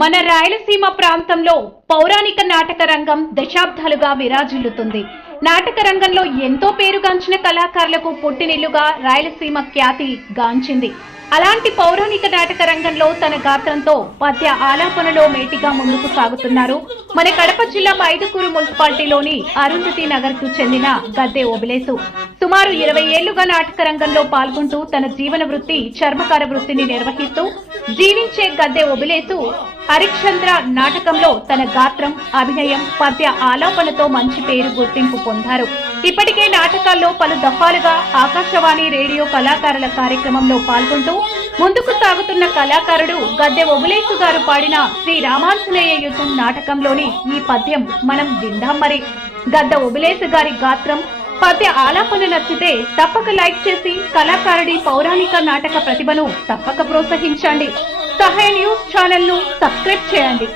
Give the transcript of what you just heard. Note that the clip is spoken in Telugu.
మన రాయలసీమ ప్రాంతంలో పౌరాణిక నాటక రంగం దశాబ్దాలుగా విరాజిల్లుతుంది. నాటక రంగంలో ఎంతో పేరుగాంచిన కళాకారులకు పుట్టినిల్లుగా రాయలసీమ ఖ్యాతి గాంచింది. అలాంటి పౌరాణిక నాటక రంగంలో తన గాత్రంతో పద్య ఆలాపనలో మేటిగా ముందుకు సాగుతున్నారు మన కడప జిల్లా మైదుకూరు మున్సిపాలిటీలోని అరుంధతి నగర్ కు చెందిన గద్దె ఓబులేసు. సుమారు 20 ఏళ్లుగా నాటక రంగంలో పాల్గొంటూ తన జీవన వృత్తి చర్మకార వృత్తిని నిర్వహిస్తూ జీవించే గద్దె ఓబులేసు హరిశ్చంద్ర నాటకంలో తన గాత్రం, అభినయం, పద్య ఆలాపనతో మంచి పేరు గుర్తింపు పొందారు. ఇప్పటికే నాటకాల్లో పలు దఫాలుగా ఆకాశవాణి రేడియో కళాకారుల కార్యక్రమంలో పాల్గొంటూ ముందుకు సాగుతున్న కళాకారుడు గద్దె ఓబులేసు గారు పాడిన శ్రీ రామాంజనేయ యుద్ధం నాటకంలోని ఈ పద్యం మనం విందాం. మరి గద్దె ఓబులేసు గారి గాత్రం, పద్య ఆలాపన నచ్చితే తప్పక లైక్ చేసి కళాకారుడి పౌరాణిక నాటక ప్రతిభను తప్పక ప్రోత్సహించండి. సహాయ న్యూస్ ఛానల్ ను సబ్స్క్రైబ్ చేయండి.